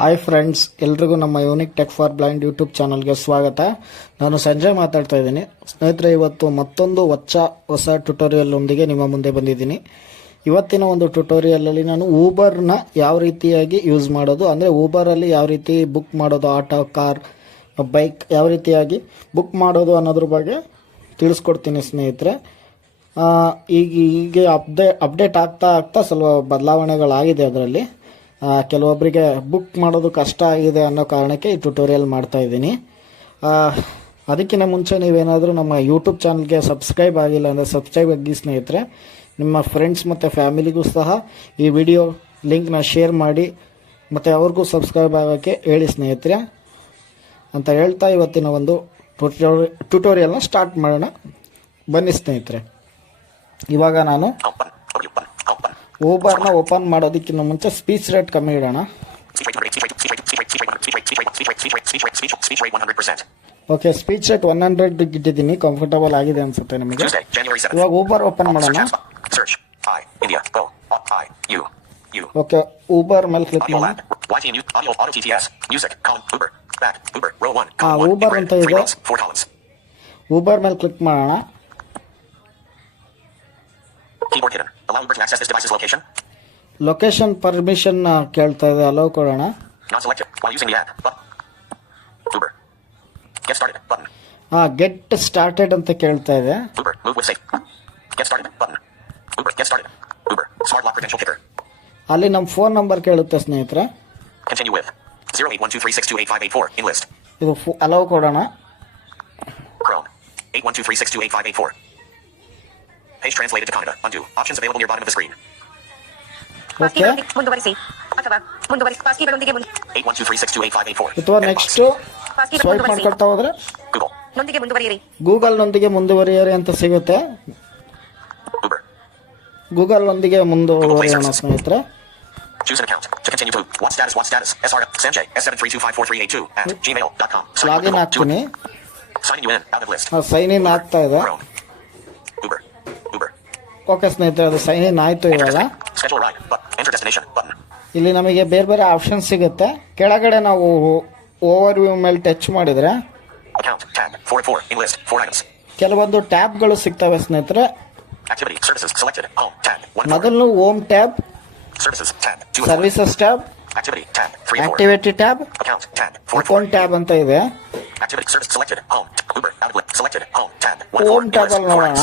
Hi friends, ಎಲ್ರಿಗೂ ನಮ್ಮ unique tech for blind YouTube ಚಾನಲ್ಗೆ ಸ್ವಾಗತ. ನಾನು ಸಂಜಯ್ ಮಾತಾಡ್ತಾ ಇದ್ದೀನಿ. ಸ್ನೇಹಿತರೆ, ಇವತ್ತು ಮತ್ತೊಂದು ಹೊಸ ಟ್ಯುಟೋರಿಯಲ್ ಒಂದಿಗೆ ನಿಮ್ಮ ಮುಂದೆ ಬಂದಿದ್ದೀನಿ. ಇವತ್ತಿನ ಒಂದು ಟ್ಯುಟೋರಿಯಲಲ್ಲಿ ನಾನು ಊಬರ್ನ ಯಾವ ರೀತಿಯಾಗಿ ಯೂಸ್ ಮಾಡೋದು, ಅಂದರೆ ಊಬರಲ್ಲಿ ಯಾವ ರೀತಿ ಬುಕ್ ಮಾಡೋದು, ಆಟೋ, ಕಾರ್, ಬೈಕ್ ಯಾವ ರೀತಿಯಾಗಿ ಬುಕ್ ಮಾಡೋದು ಅನ್ನೋದ್ರ ಬಗ್ಗೆ ತಿಳಿಸ್ಕೊಡ್ತೀನಿ ಸ್ನೇಹಿತರೆ. ಈಗ ಅಪ್ಡೇಟ್ ಆಗ್ತಾ ಸ್ವಲ್ಪ ಬದಲಾವಣೆಗಳಾಗಿದೆ. ಅದರಲ್ಲಿ ಕೆಲವೊಬ್ಬರಿಗೆ ಬುಕ್ ಮಾಡೋದು ಕಷ್ಟ ಆಗಿದೆ ಅನ್ನೋ ಕಾರಣಕ್ಕೆ ಈ ಟ್ಯುಟೋರಿಯಲ್ ಮಾಡ್ತಾ ಇದ್ದೀನಿ. ಅದಕ್ಕಿಂತ ಮುಂಚೆ ನೀವೇನಾದರೂ ನಮ್ಮ ಯೂಟ್ಯೂಬ್ ಚಾನಲ್ಗೆ ಸಬ್ಸ್ಕ್ರೈಬ್ ಆಗಿಲ್ಲ ಅಂದರೆ ಸಬ್ಸ್ಕ್ರೈಬ್ ಆಗಿ ಸ್ನೇಹಿತರೆ. ನಿಮ್ಮ ಫ್ರೆಂಡ್ಸ್ ಮತ್ತು ಫ್ಯಾಮಿಲಿಗೂ ಸಹ ಈ ವಿಡಿಯೋ ಲಿಂಕ್ನ ಶೇರ್ ಮಾಡಿ ಮತ್ತು ಅವ್ರಿಗೂ ಸಬ್ಸ್ಕ್ರೈಬ್ ಆಗೋಕ್ಕೆ ಹೇಳಿ ಸ್ನೇಹಿತರೆ ಅಂತ ಹೇಳ್ತಾ ಇವತ್ತಿನ ಒಂದು ಟ್ಯುಟೋರಿಯಲ್ನ ಸ್ಟಾರ್ಟ್ ಮಾಡೋಣ. ಬನ್ನಿ ಸ್ನೇಹಿತರೆ. ಇವಾಗ ನಾನು ಊಬರ್ನ ಓಪನ್ ಮಾಡೋದಕ್ಕಿಂತ ಮುಂಚೆ ಸ್ಪೀಚ್ ರೇಟ್ ಕಮ್ಮಿ ಇಡೋಣ. ಓಕೆ, ಸ್ಪೀಚ್ ರೇಟ್ 100 ಇಟ್ಟಿದ್ದೀನಿ. ಕಂಫರ್ಟಬಲ್ ಆಗಿದೆ ಅನ್ಸುತ್ತೆ ನಿಮಗೆ. ಇವಾಗ ಊಬರ್ ಓಪನ್ ಮಾಡೋಣ. ಓಕೆ, ಊಬರ್ ಮೇಲೆ ಕ್ಲಿಕ್ ಮಾಡೋಣ. ಊಬರ್ ಅಂತ ಇದೆ. ಊಬರ್ ಮೇಲೆ ಕ್ಲಿಕ್ ಮಾಡೋಣ. ಲೊಕೇಶನ್ ಪರ್ಮಿಷನ್ ಕೇಳ್ತಾ ಇದೆ, ಅಲೋ ಕೊಡೋಣ. ಗೆಟ್ ಸ್ಟಾರ್ಟೆಡ್ ಅಂತ ಕೇಳ್ತಾ ಇದೆ. ಅಲ್ಲಿ ನಮ್ಮ ಫೋನ್ ನಂಬರ್ ಕೇಳುತ್ತೆ ಸ್ನೇಹಿತರೆ. ಇದು ಅಲೋ ಕೊಡೋಣ. Page translated to Kannada. Undo. Options available near bottom of the screen. Okay. ಮುಂದುವರಿಸಿ ಅಥವಾ ಮುಂದುವರಿಸಿ ಪಾಸ್ ಕೀಗಳೊಂದಿಗೆ 8123628584. ಇದು ನೆಕ್ಸ್ಟ್ ಸ್ವೈಪ್ ಮಾಡ್ಕೊಳ್ತಾ ಹೋದ್ರೆ ಗೂಗಲ್ ನೊಂದಿಗೆ ಮುಂದುವರಿಯಿರಿ. ಗೂಗಲ್ ನೊಂದಿಗೆ ಮುಂದುವರಿಯಿರಿ ಅಂತ ಸಿಗುತ್ತೆ. ಗೂಗಲ್ ನೊಂದಿಗೆ ಮುಂದುವರಿಯೋಣ ಸ್ನೇಹಿತರೆ. Choose an account to continue to what status SR Sanjay S73254382 at gmail.com. Login ಆಗ್ತೀನಿ. Sign in out of list. Sign in ಆಗ್ತಾ ಇದೆ. ಓಕೆ ಸ್ನೇಹಿತರೆ, ಅದು ಸೈನ್ ಇನ್ ಆಯಿತು. ಇವಾಗ ಇಲ್ಲಿ ನಮಗೆ ಬೇರೆ ಬೇರೆ ಆಪ್ಷನ್ ಸಿಗುತ್ತೆ. ಕೆಳಗಡೆ ನಾವು ಓವರ್ ವ್ಯೂ ಮೇಲೆ ಟಚ್ ಮಾಡಿದರೆ ಕೆಲವೊಂದು ಟ್ಯಾಬ್ಗಳು ಸಿಗ್ತವೆ ಸ್ನೇಹಿತರೆ. ಮೊದಲು home tab, services tab, activity tab, account tab ಅಂತ ಇದೆ. ಹೋಮ್ ಟ್ಯಾಬ್ ಅಲ್ಲಿ ನೋಡೋಣ.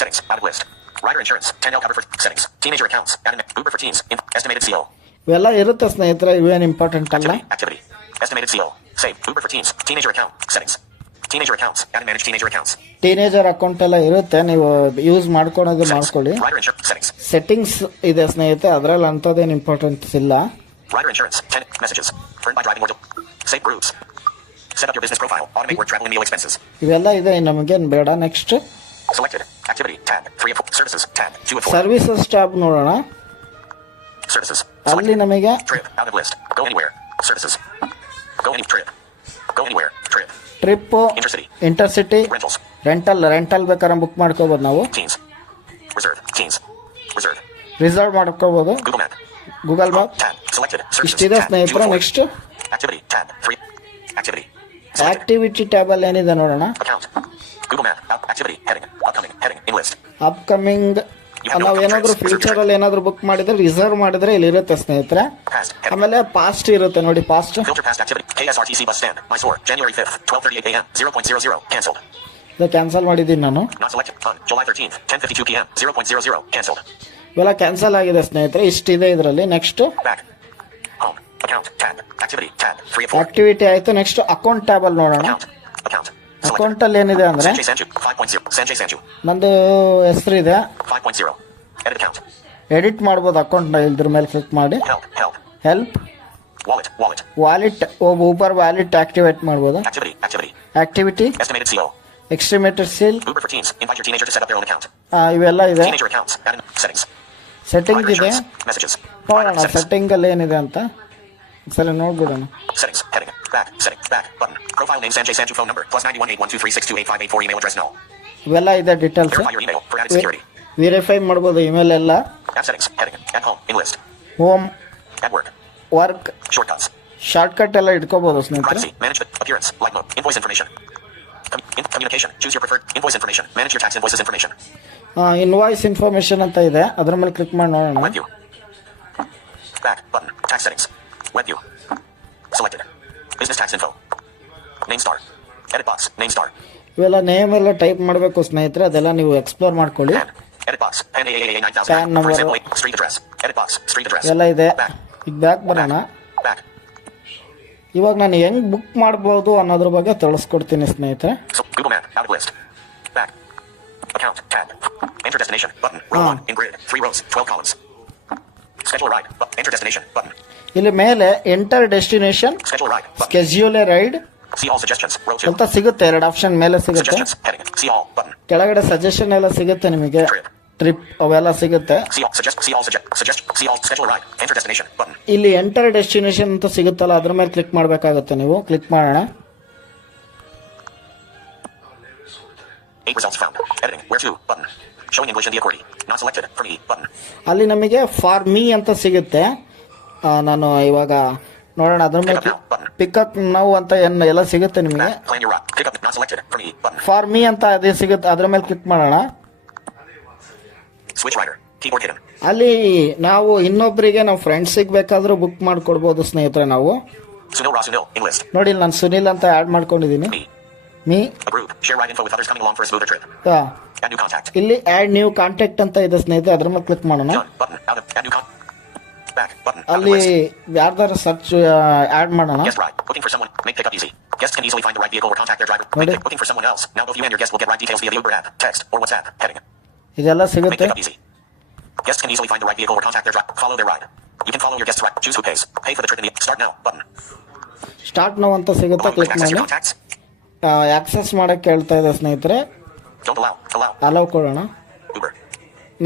Settings out of list. Rider insurance 10L cover for settings. Teenager accounts add an Uber for teens estimated CO. ಇವೆಲ್ಲ ಇರುತ್ತೆ ಸ್ನೇಹಿತರೆ, ಇವೇನು ಇಂಪಾರ್ಟೆಂಟ್ ಅಲ್ಲ. Activity estimated CO save Uber for teens teenager account settings. Teenager accounts add and manage teenager accounts. Teenager account ಎಲ್ಲ ಇರುತ್ತೆ, ನೀವು use ಮಾಡ್ಕೊಳ್ಳೋದು ಮಾಡ್ಕೊಳ್ಳಿ. ಸೆಟ್ಟಿಂಗ್ಸ್ ಇದೆ ಸ್ನೇಹಿತರೆ, ಅದರಲ್ಲಿ ಅಂಥದ್ದೇನು ಇಂಪಾರ್ಟೆಂಟ್ಸ್ ಇಲ್ಲ. Rider insurance 10 messages earned by driving more save groups. Set up your business profile automate work travel and meal expenses. ಇವೆಲ್ಲ ಇದೆ, ನಮಗೇನು ಬೇಡ. Next selected activity tab 3 of 4 services tab 2 of 4 services tab ನೋಡೋಣ. services ಅಲ್ಲಿ ನಮಗೆ trip out of list go anywhere services go any trip go anywhere trip intercity rental ಬೇಕಾದ್ರೆ book ಮಾಡ್ಕೋಬಹುದು ನಾವು. teens reserve ಮಾಡ್ಕೋಬಹುದು. Google map tab selected ಇಷ್ಟಿದೆ ಸ್ನೇಹಿತರೆ. Next activity tab 3 activity tab ಅಲ್ಲಿ ಏನಿದೆ ನೋಡೋಣ. Google Map activity heading heading in list upcoming. ನಾವು ಏನಾದರೂ ಫ್ಯೂಚರ್ ಅಲ್ಲಿ ಏನಾದರೂ ಬುಕ್ ಮಾಡಿದ್ರೆ ರಿಸರ್ವ್ ಮಾಡಿದ್ರೆ ಇಲ್ಲಿ ಇರುತ್ತೆ ಸ್ನೇಹಿತರೆ. ಆಮೇಲೆ ಪಾಸ್ಟ್ ಇರುತ್ತೆ ನೋಡಿ. Past filter past activity KSRTC bus stand Mysore January 5th 12:38 AM 0.00 cancelled. ಇದು ಕ್ಯಾನ್ಸಲ್ ಮಾಡಿದ್ದೀನಿ ನಾನು. not selected on July 13th 10:52 PM 0.00 cancelled. ಇವೆಲ್ಲ ಕ್ಯಾನ್ಸಲ್ ಆಗಿದೆ ಸ್ನೇಹಿತರೆ. ಇಷ್ಟಿದೆ ಇದರಲ್ಲಿ. Next home account tab activity tab 3 of 4 activity ಆಯ್ತು. ನೆಕ್ಸ್ಟ್ ಅಕೌಂಟ್ ಟ್ಯಾಬ್ ಅಲ್ಲಿ ನೋಡೋಣ. account ಅಕೌಂಟ್ ಅಲ್ಲಿ ಏನಿದೆ ಅಂದ್ರೆ ನಂದು ಹೆಸರು ಇದೆ. ಎಡಿಟ್ ಮಾಡ್ಬೋದು ಅಕೌಂಟ್ ನ. ಇದ್ರ ಮೇಲೆ ಕ್ಲಿಕ್ ಮಾಡಿ help wallet Uber wallet activate ಮಾಡ್ಬೋದು. ಆಕ್ಟಿವಿಟಿ ಎಸ್ಟಿಮೇಟೆಡ್ ಸೇಲ್ ಇವೆಲ್ಲ ಇದೆ. ಸೆಟ್ಟಿಂಗ್ ಇದೆ, ನೋಡೋಣ ಸೆಟ್ಟಿಂಗ್ ಅಲ್ಲಿ ಏನಿದೆ ಅಂತ ಸರಿ ನೋಡ್ಬಿಡೋಣ. back button profile name Sanjay Sanju phone number +918123628584 email address null. ಇವೆಲ್ಲ ಇದೆ ಡೀಟೇಲ್ಸ್. ವೆರಿಫೈ ಮಾಡ್ಬೋದು ಇಮೇಲ್ ಎಲ್ಲ. App settings heading at home in list. Home At work. Work Shortcuts. Shortcut ಎಲ್ಲ ಇಟ್ಕೋಬಹುದು ಸ್ನೇಹಿತರೆ. Privacy. Manage the appearance. Light mode. Invoice information. Communication. Choose your preferred invoice information. Manage your tax invoices information. Invoice information ಅಂತ ಇದೆ, ಅದ್ರ ಮೇಲೆ click ಮಾಡಿ ನೋಡೋಣ. Web view. Back button. Tax settings. Web view. Selected. Business tax info. Name star. Edit box. Name star. ಇವೆಲ್ಲ name ಎಲ್ಲ type ಮಾಡಬೇಕು ಸ್ನೇಹಿತರೆ, ಅದೆಲ್ಲ ನೀವು ಎಕ್ಸ್ಪ್ಲೋರ್ ಮಾಡ್ಕೊಳ್ಳಿ. Pan. Edit box. Pan AAA 9000. Pan number. For example, street address. Edit box. Street address. ಎಲ್ಲ ಇದೆ. Back. ಈಗ ಬ್ಯಾಕ್ ಬರೋಣ. Back. ಇವಾಗ ನಾನು ಹೆಂಗ್ ಬುಕ್ ಮಾಡ್ಬೋದು ಅನ್ನೋದ್ರ ಬಗ್ಗೆ ತಿಳಿಸ್ಕೊಡ್ತೀನಿ ಸ್ನೇಹಿತರೆ. So, Google Map. Out of list. Back. Account. Tab. Enter destination. Button. Row 1. In grid. 3 rows. 12 columns. Schedule a ride. Enter destination. Button. ಇಲ್ಲಿ ಮೇಲೆ enter destination, Schedule a ride. Button. Schedule a ride See all suggestions. Row 2. ಅಂತ ಸಿಗುತ್ತೆ. ಎರಡು option ಮೇಲೆ ಸಿಗುತ್ತೆ. Suggestions. Heading. See all. Button. ಕೆಳಗಡೆ suggestion ಎಲ್ಲ ಸಿಗುತ್ತೆ ನಿಮಗೆ, Trip. ಟ್ರಿಪ್ ಅವೆಲ್ಲ ಸಿಗುತ್ತೆ. See all. Suggest. See all. Suggest. See all. Schedule a ride. Enter destination. Button. ಇಲ್ಲಿ ಎಂಟರ್ ಡೆಸ್ಟಿನೇಷನ್ ಅಂತ ಸಿಗುತ್ತಲ್ಲ, ಅದ್ರ ಮೇಲೆ ಕ್ಲಿಕ್ ಮಾಡಬೇಕಾಗುತ್ತೆ. ನೀವು ಕ್ಲಿಕ್ ಮಾಡೋಣ. 8 results found. Editing. Where to? Button. Showing English in the accordi. Not selected. For me. Button. ಅಲ್ಲಿ ನಮಗೆ ಫಾರ್ ಮೀ ಅಂತ ಸಿಗುತ್ತೆ. ನಾನು ಇವಾಗ ನೋಡೋಣ, ಅದ್ರ ಮೇಲೆ ಪಿಕಪ್ ನಾವು ಅಂತ ಎಲ್ಲ ಸಿಗುತ್ತೆ ನಿಮಗೆ. Back. Plan your route. Pick up. Not selected. For me. Button. For me ಅಂತ ಅದೇ ಸಿಗುತ್ತೆ, ಅದ್ರ ಮೇಲೆ ಕ್ಲಿಕ್ ಮಾಡೋಣ. Switch rider. Keyboard hidden. ಅಲ್ಲಿ ನಾವು ಇನ್ನೊಬ್ಬರಿಗೆ ನಾವು ಫ್ರೆಂಡ್ಸಿಗೆ ಬೇಕಾದ್ರೂ ಬುಕ್ ಮಾಡ್ಕೊಡ್ಬೋದು ಸ್ನೇಹಿತರೆ. ನಾವು Sunil Rasunil. In list. ನೋಡಿ, ನಾನು ಸುನಿಲ್ ಅಂತ ಆಡ್ ಮಾಡ್ಕೊಂಡಿದ್ದೀನಿ. Me. Me A group. Share ride info with others coming along for a smoother trip. Add new contact. ಇಲ್ಲಿ ಆಡ್ ನ್ಯೂ ಕಾಂಟ್ಯಾಕ್ಟ್ ಅಂತ ಇದೆ ಸ್ನೇಹಿತರೆ, ಅದ್ರ ಮೇಲೆ ಕ್ಲಿಕ್ ಮಾಡೋಣ. Done. Button. Out of. Add new contact. Back. Button. Out of ಅಲ್ಲಿ list. ಯಾರ್ದಾರು search add ಮಾಡೋಣ. Guest ride. Booking for someone. Make pickup easy. Guests can easily find the right vehicle or contact their driver. Ready? Booking for someone else. Now both you and your guest will get ride details via the Uber app, text, or WhatsApp. Heading. ಇದೆಲ್ಲ Make ಸಿಗುತ್ತೆ. pickup easy. Guests can easily find the right vehicle or contact their driver. Follow their ride. You can follow your guest's ride. Choose who pays. Pay for the trip in the start now button. Start ನಾವು ಅಂತ ಸಿಗುತ್ತೆ, Quick click access ಮಾಡಿ. your contacts. Access ಮಾಡಕ್ಕೆ ಹೇಳ್ತಾ ಇದೆ ಸ್ನೇಹಿತರೆ, Don't allow. Allow. Allow ಕೊಡೋಣ. Uber.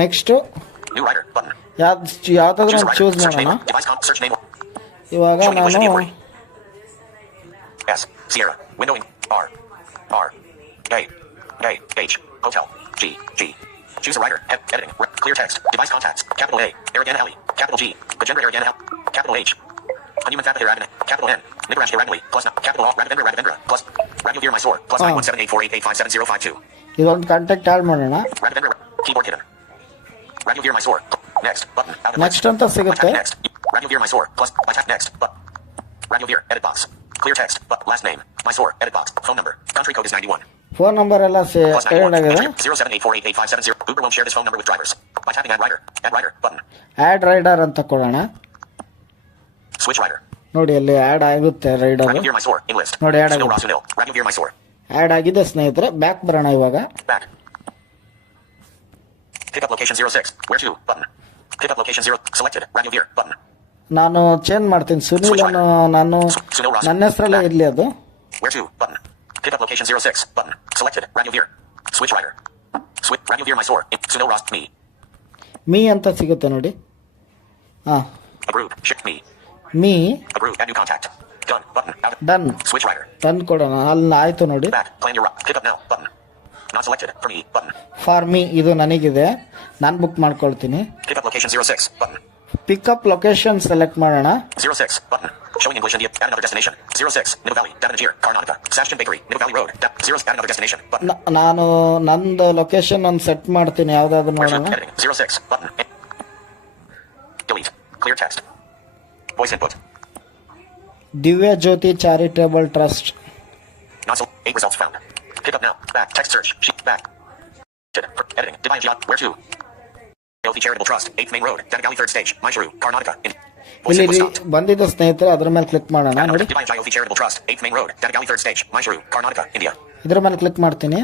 Next New rider button. ಯಾವ್ದಾದ್ರು Choose a ಒಂದು rider. ಚೂಸ್ Search ಮಾಡೋಣ. name. Device search name. ಇವಾಗ Showing English in the ನಾನು accordi. S. Sierra. Windowing. R. R. A. A. H. Hotel. G. G. Choose a rider. Editing. Clear text. Device contacts. Capital A. Aragana Alley. Capital G. Gajendra Aragana. Capital H. Hanuman Thapathy Ravana. Capital N. Nigaraj Ragli. Plus capital R. Ravindra. Plus Raghuveer Mysore. Plus 91784885752. ಇದೊಂದು contact add ಮಾಡೋಣ. Ravindra. Keyboard hidden. Raghuveer Mysore. Next. Button. Out of next ಅಂತ ಸಿಗುತ್ತೆ. Next. Raghuveer Mysore. Plus by tap next. But Raghuveer. Edit box. Clear text. But last name. Mysore. Edit box. Phone number. Country code is 91. Phone number ಎಲ್ಲ Plus add 91. ಆಗಿದೆ. 0784888570. Uber won't share this phone number with drivers. By tapping add rider. Add rider. Button. Add rider ಅಂತ ಕೊಡೋಣ. Switch rider. ನೋಡಿ, ಅಲ್ಲಿ add ಆಗುತ್ತೆ rider. Raghuveer Mysore. In list. ನೋಡಿ, add Sunil ಆಗಿದೆ. Rasunil. Raghuveer Mysore. Add ಆಗಿದೆ ಸ್ನೇಹಿತರೆ. Back ಬರೋಣ ಇವಾಗ. Back. Pickup location 06. Where to? Button. Pickup location 0. Selected. Raghuveer. Button. ನಾನು ಚೇಂಜ್ ಮಾಡ್ತೀನಿ. ಸುನಿಲ್ ನಾನು ನನ್ನ ಹೆಸರಲ್ಲೇ ಇರಲಿ ಅದು. Where to? Button. Pickup location 06. Button. Selected. Raghuveer. Switch rider. Switch. Raghuveer Mysore. Sunil Ras. Me. Me ಅಂತ ಸಿಗುತ್ತೆ ನೋಡಿ. Approved. Ship me. Me. Approved. Add new contact. Done. Button. Out. Done. Switch rider. ತಂದು ಕೊಡೋಣ. ಅಲ್ಲಿ ಆಯ್ತು ನೋಡಿ. Back. Plan your route. Pick up now. Button. Not selected. For me. Button. For me ಇದು ನನಗಿದೆ, ನಾನು ಬುಕ್ ಮಾಡ್ಕೊಳ್ತೀನಿ. Pick up location 06. Button. Pickup location select ಮಾಡೋಣ. 06. Button. Showing English India. Add another destination. 06. Nivu Valley. Davanagere. Karnataka. Sashton Bakery. Nivu Valley Road. 0. Add another destination. Button. ನಾನು ನಂದು location ಒಂದು set ಮಾಡ್ತೀನಿ, ಯಾವ್ದಾದ್ರು Where's ನೋಡೋಣ. editing? 06. Button. Delete. Clear text. Voice input. ದಿವ್ಯ ಜ್ಯೋತಿ charitable trust. Not so. 8 results found. Pick up now. Back. Text search. Sheet. Back. Editing. Divine Jyot. Where to? Healthy Charitable Trust. 8th Main Road. Danagali 3rd Stage. Mysuru. Karnataka. Voice ಇಲ್ಲಿ input stopped. ಬಂದಿದೆ ಸ್ನೇಹಿತರೆ, ಅದ್ರ ಮೇಲೆ click ಮಾಡೋಣ. ನೋಡಿ, Divine Jyoti Charitable Trust. 8th Main Road. Danagali 3rd Stage. Mysuru. Karnataka. India. ಇದ್ರ ಮೇಲೆ click ಮಾಡ್ತೀನಿ.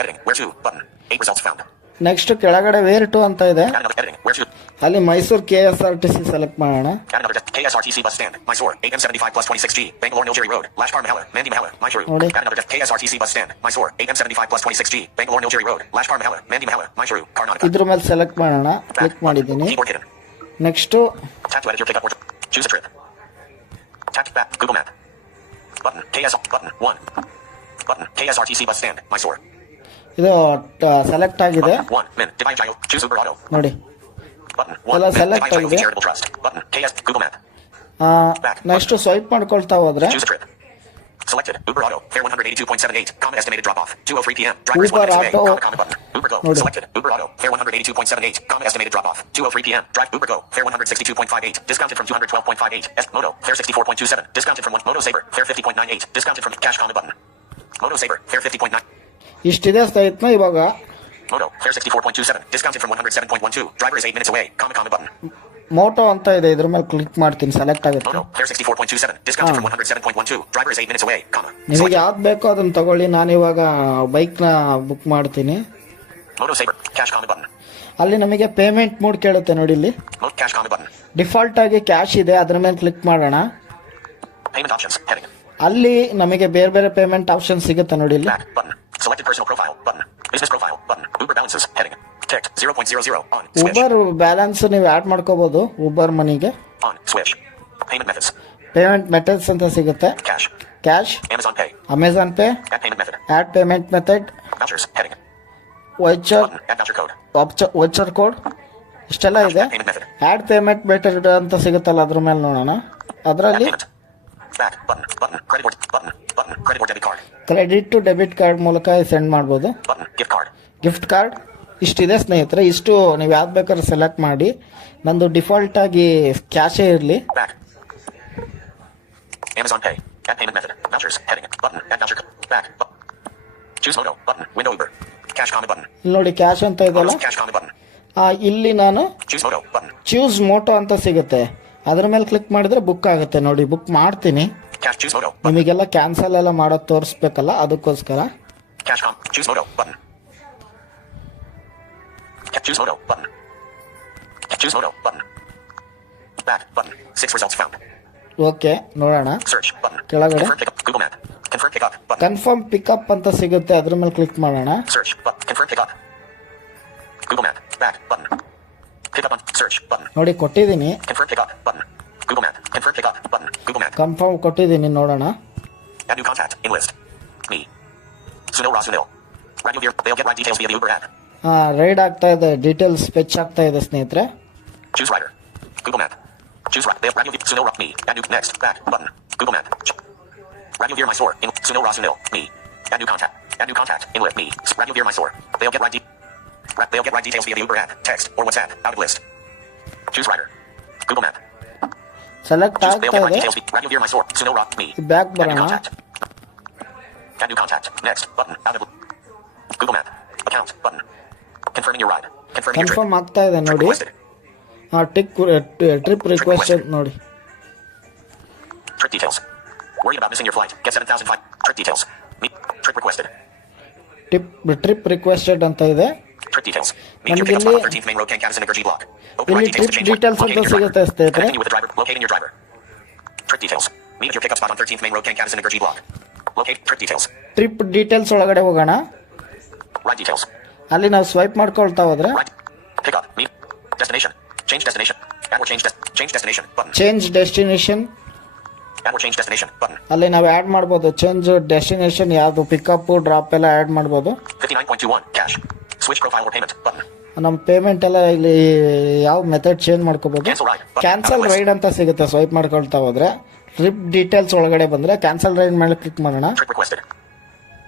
Editing. Where to? Button. 8 results found. Next ಕೆಳಗಡೆ ವೇರ್ ಟು ಅಂತ ಇದೆ, Add another editing. Where to? ಅಲ್ಲಿ ಮೈಸೂರು KSRTC ಸೆಲೆಕ್ಟ್ ಮಾಡೋಣ. Add another KSRTC bus stand. Mysore. 8M75 plus 26G. Bangalore Nilgiri Road. Lashkar Mahela. Mandi Mahela. Mysuru. Ready. Add another KSRTC bus stand. Mysore. 8M75 plus 26G. Bangalore Nilgiri Road. Lashkar Mahela. Mandi Mahela. Mysuru. Karnataka. ಇದ್ರ ಮೇಲೆ select ಮಾಡೋಣ. Click ಮಾಡಿದ್ದೀನಿ. Keyboard hidden. Next Tap to edit your pickup order. Choose a trip. Tap back. Google Map. Button. KS. Button. 1. Button. KSRTC bus stand. Mysore. ಇದು select ಆಗಿದೆ Button. 1. Min. Divine Jio. Choose Uber Auto. ನೋಡಿ. Button. ಎಲ್ಲ 1. select Divine title ಆಗಿದೆ. charitable trust. Button. KS. Google Map. Next swipe ಮಾಡ್ಕೊಳ್ತಾ ಹೋದ್ರೆ Choose a trip. Selected. Uber Auto. Fare 182.78. Comma estimated drop off. 2:03 p.m. Drivers Uber 1 minutes away. Auto. Comma button. Uber Go. ನೋಡಿ. Selected. Uber Auto. Fare 182.78. Comma estimated drop off. 2:03 p.m. Drive Uber Go. Fare 162.58. Discounted from 212.58. Moto. Fare 64.27. Discounted from 1. Moto Saber. Fare 50.98. Discounted from Cash. Comma button. Moto Saber. Fare 50.9. ಇಷ್ಟಿದೆ ಸ್ನೇಹಿತನ. ಇವಾಗ Moto. Fare 64.27. Discounted from 107.12. Driver is 8 minutes away. Comma button. Moto ಅಂತ ಇದೆ, ಇದ್ರ ಮೇಲೆ click ಮಾಡ್ತೀನಿ, select ಆಗುತ್ತೆ. Moto. Fare 64.27. Discounted from 107.12. Driver is 8 minutes away. Comma. ನಿಮಗೆ ಯಾವ್ದು ಬೇಕೋ ಅದನ್ನ ತಗೊಳ್ಳಿ. ನಾನಿವಾಗ ಬೈಕ್ನ ಬುಕ್ ಮಾಡ್ತೀನಿ. Moto Saber. Cash. Comma button. ಅಲ್ಲಿ ನಮಗೆ ಪೇಮೆಂಟ್ ಮೋಡ್ ಕೇಳುತ್ತೆ ನೋಡಿ. ಇಲ್ಲಿ Moto Cash. Comma button. Default ಆಗಿ ಕ್ಯಾಶ್ ಇದೆ, ಅದ್ರ ಮೇಲೆ ಕ್ಲಿಕ್ ಮಾಡೋಣ. Payment options. Heading. ಅಲ್ಲಿ ನಮಗೆ ಬೇರೆ ಬೇರೆ ಪೇಮೆಂಟ್ ಆಪ್ಷನ್ ಸಿಗುತ್ತೆ ನೋಡಿ. ಇಲ್ಲಿ Back button. Selected personal profile button. Business profile button. Uber balances heading. Text 0.00 on switch. Uber balance ನೀವು ಆ್ಯಡ್ ಮಾಡ್ಕೋಬಹುದು. ಉಬರ್ ಮನಿಗೆ On switch. Payment methods. Payment methods ಅಂತ ಸಿಗುತ್ತೆ. Cash. Cash, Amazon Pay. Amazon pay, Add payment method. Add payment method, Vouchers heading. Voucher, Button. Add voucher code. Voucher code, ಇಷ್ಟೆಲ್ಲ ಇದೆ. Payment method. Add payment method ಅಂತ ಸಿಗುತ್ತಲ್ಲ, ಅದ್ರ ಮೇಲೆ ನೋಡೋಣ. Add ಅದರಲ್ಲಿ payment. Back button. Button. Credit or button. Button. Credit or debit card. Credit to debit card ಮೂಲಕ send ಮಾಡ್ಬೋದು. Button. Gift card. Gift card ಇಷ್ಟಿದೆ ಸ್ನೇಹಿತರೆ. ಇಷ್ಟು ನೀವು ಯಾವ್ದು ಬೇಕಾದ್ರೂ ಸೆಲೆಕ್ಟ್ ಮಾಡಿ. ನಂದು ಡಿಫಾಲ್ಟ್ ಆಗಿ ಕ್ಯಾಶೇ ಇರಲಿ. Back. Amazon Pay. Add payment method. Vouchers heading. Button. Add voucher code. Back. Choose Moto button. Window Uber. Cash comma button. ಇಲ್ಲಿ ನೋಡಿ ಕ್ಯಾಶ್ ಅಂತ ಇದೆಯಲ್ಲ, Moto's cash comma button. ಇಲ್ಲಿ ನಾನು Choose Moto button. Choose Moto ಅಂತ ಸಿಗುತ್ತೆ. ಅದ್ರ ಮೇಲೆ ಕ್ಲಿಕ್ ಮಾಡಿದ್ರೆ ಬುಕ್ ಆಗುತ್ತೆ ನೋಡಿ. ಬುಕ್ ಮಾಡ್ತೀನಿ. Cash. Choose Moto button. ನಿಮಗೆಲ್ಲ ಕ್ಯಾನ್ಸಲ್ ಎಲ್ಲ ಮಾಡೋದು ತೋರಿಸ್ಬೇಕಲ್ಲ, ಅದಕ್ಕೋಸ್ಕರ. Cash com. Choose Moto button. Choose Moto button. Choose Moto button. Back button. 6 results found. Okay, ನೋಡೋಣ. Search button. ಕೆಳಗಡೆ Confirm pickup. Google Map. Confirm pickup button. Confirm pickup ಅಂತ ಸಿಗುತ್ತೆ, ಅದ್ರ ಮೇಲೆ ಕ್ಲಿಕ್ ಮಾಡೋಣ. Search button. Confirm pickup. Google Map. Back button. Pickup on. Search button. ನೋಡಿ ಕೊಟ್ಟಿದ್ದೀನಿ. Confirm pickup button. Google Map. Confirm pickup button. Google Map. Confirm ಕೊಟ್ಟಿದ್ದೀನಿ, ನೋಡೋಣ. Add new contact in list. Me. Sunil Rasunil. Radio Veer. They'll get ride details via the Uber app. Ride ಆಗ್ತಾ ಇದೆ, details fetch ಆಗ್ತಾ ಇದೆ ಸ್ನೇಹಿತರೆ. Choose rider. Google Map. Choose right. They'll Radio Veer. Sunil Ra. Me. Add new next. Back button. Google Map. Radio Veer my store. In Sunil Rasunil. Me. Add new contact. Add new contact in list. Me. Radio Veer my store. They'll get ride They'll get ride details via the Uber app, text, or WhatsApp. Out of list. Choose rider. Google Map. Select Choose. They'll ಆಗ್ತಾ get ride ಇದೆ. details. Radio Veer my store. Sunil Ra. Me. Back Add new ಬರೋಣ. contact. Add new contact. Next button. Out of Google Map. Account button. Confirming your ride. Confirming your trip. Confirm ಆಗ್ತಾ ಇದೆ Trip ನೋಡಿ. requested. Trip request ನೋಡಿ. Trip details. Worried about missing your flight? Get 7,005. Trip details. Me. Trip requested. Trip requested ಅಂತ ಇದೆ. Trip details. Meet your ನಮಗೆ pickup spot on ಇಲ್ಲಿ 13th Main Road, Kansas and G block. Open ಇಲ್ಲಿ ride details to trip change details locating ಅಂತ your ಸಿಗುತ್ತೆ driver. ಸ್ನೇಹಿತರೆ. Connecting you with the driver. Locating your driver. Trip details. Meet at your pickup spot on 13th Main Road, Kansas and G block. Locate trip details. Trip details ಒಳಗಡೆ ಹೋಗೋಣ. Ride details. ಅಲ್ಲಿ ನಾವು swipe ಮಾಡ್ಕೊಳ್ತಾ ಹೋದ್ರೆ Ride. Pickup. Meet. Destination. Change destination. Add or change destination button. Change destination. Add or change destination button. ಅಲ್ಲಿ ನಾವು add ಮಾಡ್ಬೋದು. Change destination ಯಾವುದು, ಪಿಕಪ್ ಡ್ರಾಪ್ ಎಲ್ಲ ಆ್ಯಡ್ ಮಾಡ್ಬೋದು. 59.21 cash. Switch profile or payment button. ನಮ್ಮ payment ಎಲ್ಲ ಇಲ್ಲಿ ಯಾವ ಮೆಥಡ್ ಚೇಂಜ್ ಮಾಡ್ಕೋಬೋದು. Cancel ride button. Cancel ride ಅಂತ ಸಿಗುತ್ತೆ ಸ್ವೈಪ್ ಮಾಡ್ಕೊಳ್ತಾ ಹೋದ್ರೆ. ಟ್ರಿಪ್ ಡೀಟೇಲ್ಸ್ ಒಳಗಡೆ ಬಂದ್ರೆ ಕ್ಯಾನ್ಸಲ್ ರೈಡ್ ಮೇಲೆ ಕ್ಲಿಕ್ ಮಾಡೋಣ. Trip requested.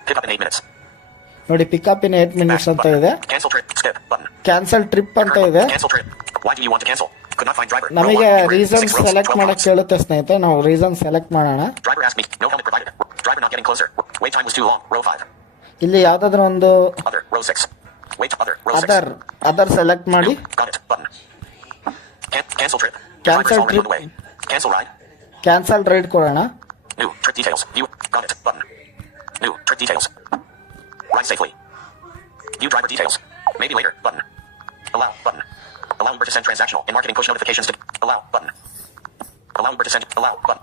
Pick up in 8 minutes. ನೋಡಿ ಪಿಕಪ್ ಇನ್ 8 ಮಿನಿಟ್ಸ್ ಅಂತ ಇದೆ. Cancel trip. Skip button. Cancel trip ಅಂತ ಇದೆ. Cancel trip. Why do you want to cancel? Could not find driver. Row ನಮಗೆ 1, reason 6 rows, select 12 ಮಾಡಕ್ columns. ಕೇಳುತ್ತೆ ಸ್ನೇಹಿತರೆ. ನಾವು ರೀಸನ್ ಸೆಲೆಕ್ಟ್ ಮಾಡೋಣ. Driver asked me. No helmet provided. Driver not getting closer. Wait time was too long. Row 5. ಇಲ್ಲಿ ಯಾವ್ದಾದ್ರು ಒಂದು Other. Row 6. Wait. Other. Row 6. Other select ಮಾಡಿ. Got it. Button. Cancel trip. Cancel Driver's already trip. on the way. Cancel ride. Cancel ride ಕೊಡೋಣ. New trip details. View. Got it. Button. New trip details. Ride safely. View driver details. Maybe later. Button. Allow. Button. Allow Uber to send transactional and marketing push notifications to allow. Button. Allow Uber to send. Allow. Button.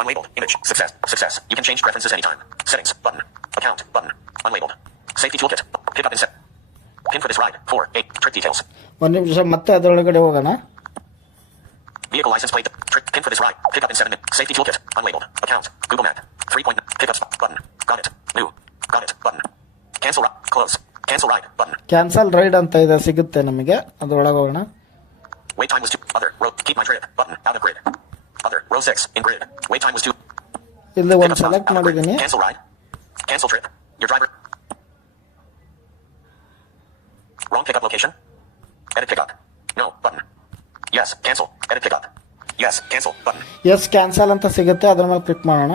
Unlabeled. Image. Success. Success. You can change preferences anytime. Settings. Button. Account. Button. Unlabeled. Safety toolkit. Pick up and set. Pin for this ride. 4. 8. Trip details. ಒಂದು ನಿಮಿಷ ಮತ್ತೆ ಅದರೊಳಗಡೆ ಹೋಗೋಣ. Vehicle license plate. Pin for this ride. Pick up in 7 minutes. Safety toolkit. Unlabeled. Account. Google Map. 3 point. Pickup spot. Button. Got it. New. Got it. Button. Cancel ride. Close. Cancel ride. Button. Cancel ride ಅಂತ ಇದೆ ಸಿಗುತ್ತೆ ನಮಗೆ. ಅದ್ರೊಳಗೆ ಹೋಗೋಣ. Wait time was 2. Other. Row. Keep my trip. Button. Out of grid. Other. Row 6. In grid. Wait time was 2. ಇಲ್ಲಿ ಒಂದು Pickup stop. Select Out of grid. ಮಾಡಿದ್ದೀನಿ. Cancel ride. Cancel trip. Your driver. Wrong pickup location. Edit pickup. No. Button. Yes. Cancel. Edit pickup. Yes. Cancel. Button. Yes cancel ಅಂತ ಸಿಗುತ್ತೆ, ಅದ್ರ ಮೇಲೆ click ಮಾಡೋಣ.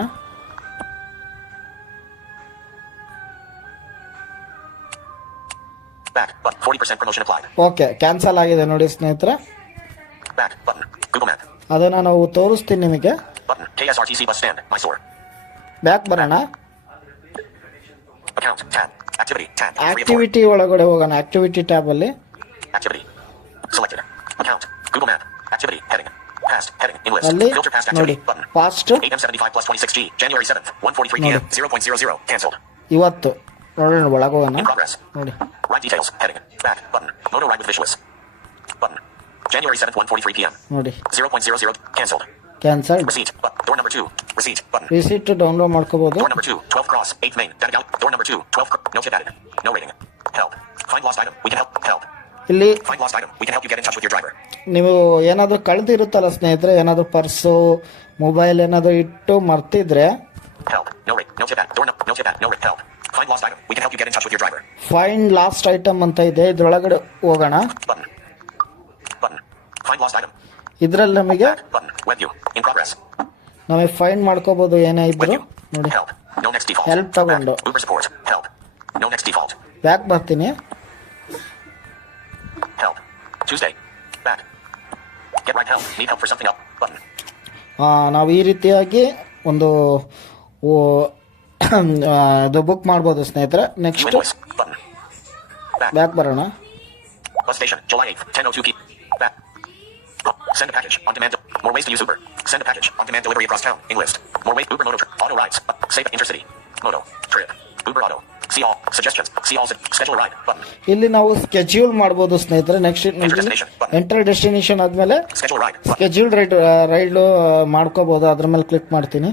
Back. Button. 40% promotion applied. Okay, cancel ಆಗಿದೆ ನೋಡಿ ಸ್ನೇಹಿತರೆ. Back. Button. Google Map. ಅದನ್ನು ನಾವು ತೋರಿಸ್ತೀನಿ ನಿಮಗೆ. Button. KSRTC bus stand. Mysore. Back ಬರೋಣ. Account. Tab. Activity. Tab. 3 of 4. Activity ಒಳಗಡೆ ಹೋಗೋಣ. ಆಕ್ಟಿವಿಟಿ ಟ್ಯಾಬ್ ಅಲ್ಲಿ Activity. Selected. Account. Google Map. Activity. Heading. Past. Heading. In list. ಅಲ್ಲಿ Filter past ನೋಡಿ, activity. Button. Past 8M75 plus 26G. January 7th. 1:43 p.m. 0.00. Cancelled. ಇವತ್ತು ನೋಡೋಣ, ಒಳಗೆ ಹೋಗೋಣ In progress. ನೋಡಿ. Ride details. Heading. Back. Button. Moto ride with visuals. Button. January 7th. 1:43 p.m. ನೋಡಿ 0.00. Cancelled. Cancel. Receipt. Door number 2. Receipt. Button. Receipt download ಮಾಡ್ಕೋಬಹುದು. Door number 2. 12 cross. 8th main. Data gal. Door number 2. 12. No tip added. No rating. Help. Find lost item. We can help. Help. ಇಲ್ಲಿ Find lost item. We can help you get in touch with your driver. ನೀವು ಏನಾದರೂ ಕಳೆದಿರುತ್ತಲ್ಲ ಸ್ನೇಹಿತರೆ, ಏನಾದರೂ purse mobile ಏನಾದರೂ ಇಟ್ಟು ಮರ್ತಿದ್ರೆ Help. No rate. No tip added. No tip added. No rate. Help. Find lost item. We can help you get in touch with your driver. Find last item ಅಂತ ಇದೆ, ಇದ್ರೊಳಗಡೆ ಹೋಗೋಣ. Button. Button. Find lost item. ಇದ್ರಲ್ಲಿ ನಮಗೆ Back. Button. Web view. In progress. ನಮಗೆ find ಮಾಡ್ಕೋಬಹುದು ಏನೇ Web ಇದ್ರು view. ನೋಡಿ. Help. No next default. Help ತಗೊಂಡು. Back. Uber support. Help. No next default. Back ಬರ್ತೀನಿ. Help. Tuesday. Back. Get right help. Need help for something up. Button. ನಾವು ಈ ರೀತಿಯಾಗಿ ಒಂದು ಇದು ಬುಕ್ ಮಾಡ್ಬೋದು ಸ್ನೇಹಿತರೆ. View next invoice. Button. Back. Back ಬರೋಣ. Bus station. July 8th. 10:02 p. Back. Send a package. On demand. More ways to use Uber. Send a package. On demand delivery across town. Enlist. More ways. Uber Moto Trip. Auto rides. Save Intercity. Moto. Trip. Uber Auto. See all. Suggestions. See all. Schedule a ride. Button. ಇಲ್ಲಿ ನಾವು schedule ಮಾಡ್ಬೋದು ಸ್ನೇಹಿತರೆ. Next destination button. Enter destination ಆದ್ಮೇಲೆ Schedule a ride. Button. Schedule ride ಮಾಡ್ಕೋಬಹುದು. ಅದ್ರ ಮೇಲೆ click ಮಾಡ್ತೀನಿ.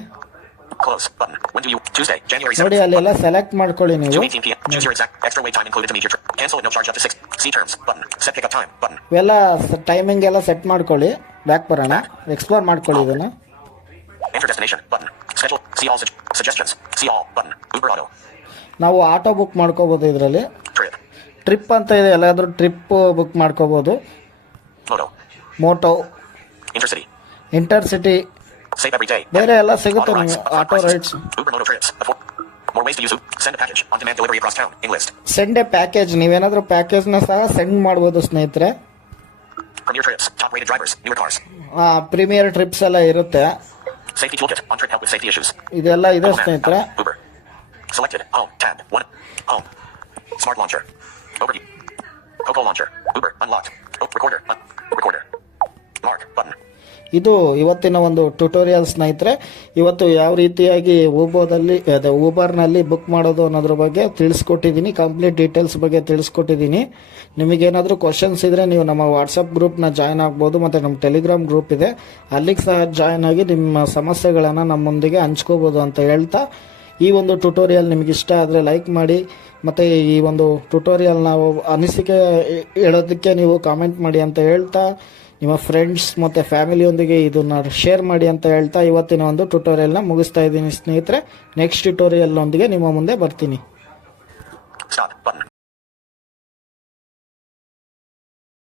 Close. Button. When do you? Tuesday. January 7th. ನೋಡಿ ಅಲ್ಲೆಲ್ಲ ಸೆಲೆಕ್ಟ್ ಮಾಡ್ಕೊಳ್ಳಿ ನೀವು. 2:18 p.m. Choose your exact extra wait time included to meet your trip. Cancel at no charge up to 6. See terms. Button. Set pickup time. Button. ಇವೆಲ್ಲ timing ಎಲ್ಲ set ಮಾಡ್ಕೊಳ್ಳಿ. Back ಬರೋಣ. Explore ಮಾಡ್ಕೊಳ್ಳಿ ಇದನ್ನ. Enter destination. Button. Schedule. See all. Suggestions. See all. Button. Uber Auto. ನಾವು auto book ಮಾಡ್ಕೋಬಹುದು ಇದರಲ್ಲಿ. Trip. Trip ಅಂತ ಇದೆ, ಎಲ್ಲಾದ್ರೂ ಟ್ರಿಪ್ ಬುಕ್ ಮಾಡ್ಕೋಬಹುದು. Moto. Moto, Intercity. Intercity, Save every day. ಬೇರೆ ಎಲ್ಲ ಸಿಗುತ್ತೆ Auto rides. ನಿಮಗೆ. Fun auto prices. Rides. Uber Moto trips. More ways to use Uber. Send a package. On demand delivery across town. Enlist. Send A package. ನೀವೇನಾದ್ರೂ ಪ್ಯಾಕೇಜ್ನ ಸಹ send ಮಾಡ್ಬೋದು ಸ್ನೇಹಿತರೆ. Premier trips. Top rated drivers. Newer cars. Premier trips ಎಲ್ಲ ಇರುತ್ತೆ. Safety toolkit. On trip help with safety issues. ಇದೆಲ್ಲ ಇದೆ Google Map. ಸ್ನೇಹಿತರೆ. Uber. Selected. Home. Tab. 1. Home. Smart launcher. Overview. Coco launcher. Uber. Unlocked. Recorder. Recorder. Mark. Button. ಇದು ಇವತ್ತಿನ ಒಂದು tutorial ಸ್ನೇಹಿತರೆ. ಇವತ್ತು ಯಾವ ರೀತಿಯಾಗಿ ಊಬರ್ನಲ್ಲಿ ಬುಕ್ ಮಾಡೋದು ಅನ್ನೋದ್ರ ಬಗ್ಗೆ ತಿಳಿಸ್ಕೊಟ್ಟಿದ್ದೀನಿ. ಕಂಪ್ಲೀಟ್ ಡೀಟೇಲ್ಸ್ ಬಗ್ಗೆ ತಿಳಿಸ್ಕೊಟ್ಟಿದ್ದೀನಿ. ನಿಮಗೇನಾದರೂ ಕ್ವಶನ್ಸ್ ಇದ್ದರೆ ನೀವು ನಮ್ಮ ವಾಟ್ಸಪ್ ಗ್ರೂಪ್ನ ಜಾಯ್ನ್ ಆಗ್ಬೋದು, ಮತ್ತು ನಮ್ಮ ಟೆಲಿಗ್ರಾಮ್ ಗ್ರೂಪ್ ಇದೆ, ಅಲ್ಲಿಗೆ ಸಹ ಜಾಯ್ನ್ ಆಗಿ ನಿಮ್ಮ ಸಮಸ್ಯೆಗಳನ್ನು ನಮ್ಮೊಂದಿಗೆ ಹಂಚ್ಕೋಬೋದು ಅಂತ ಹೇಳ್ತಾ, ಈ ಒಂದು ಟ್ಯುಟೋರಿಯಲ್ ನಿಮಗೆ ಇಷ್ಟ ಆದರೆ ಲೈಕ್ ಮಾಡಿ, ಮತ್ತು ಈ ಒಂದು ಟ್ಯುಟೋರಿಯಲ್ ನಾವು ಅನಿಸಿಕೆ ಹೇಳೋದಕ್ಕೆ ನೀವು ಕಾಮೆಂಟ್ ಮಾಡಿ ಅಂತ ಹೇಳ್ತಾ, ನಿಮ್ಮ ಫ್ರೆಂಡ್ಸ್ ಮತ್ತು ಫ್ಯಾಮಿಲಿಯೊಂದಿಗೆ ಇದನ್ನು ಶೇರ್ ಮಾಡಿ ಅಂತ ಹೇಳ್ತಾ ಇವತ್ತಿನ ಒಂದು ಟ್ಯುಟೋರಿಯಲ್ನ ಮುಗಿಸ್ತಾ ಇದ್ದೀನಿ ಸ್ನೇಹಿತರೆ. ನೆಕ್ಸ್ಟ್ ಟ್ಯುಟೋರಿಯಲ್ನೊಂದಿಗೆ ನಿಮ್ಮ ಮುಂದೆ ಬರ್ತೀನಿ. Stop. Button.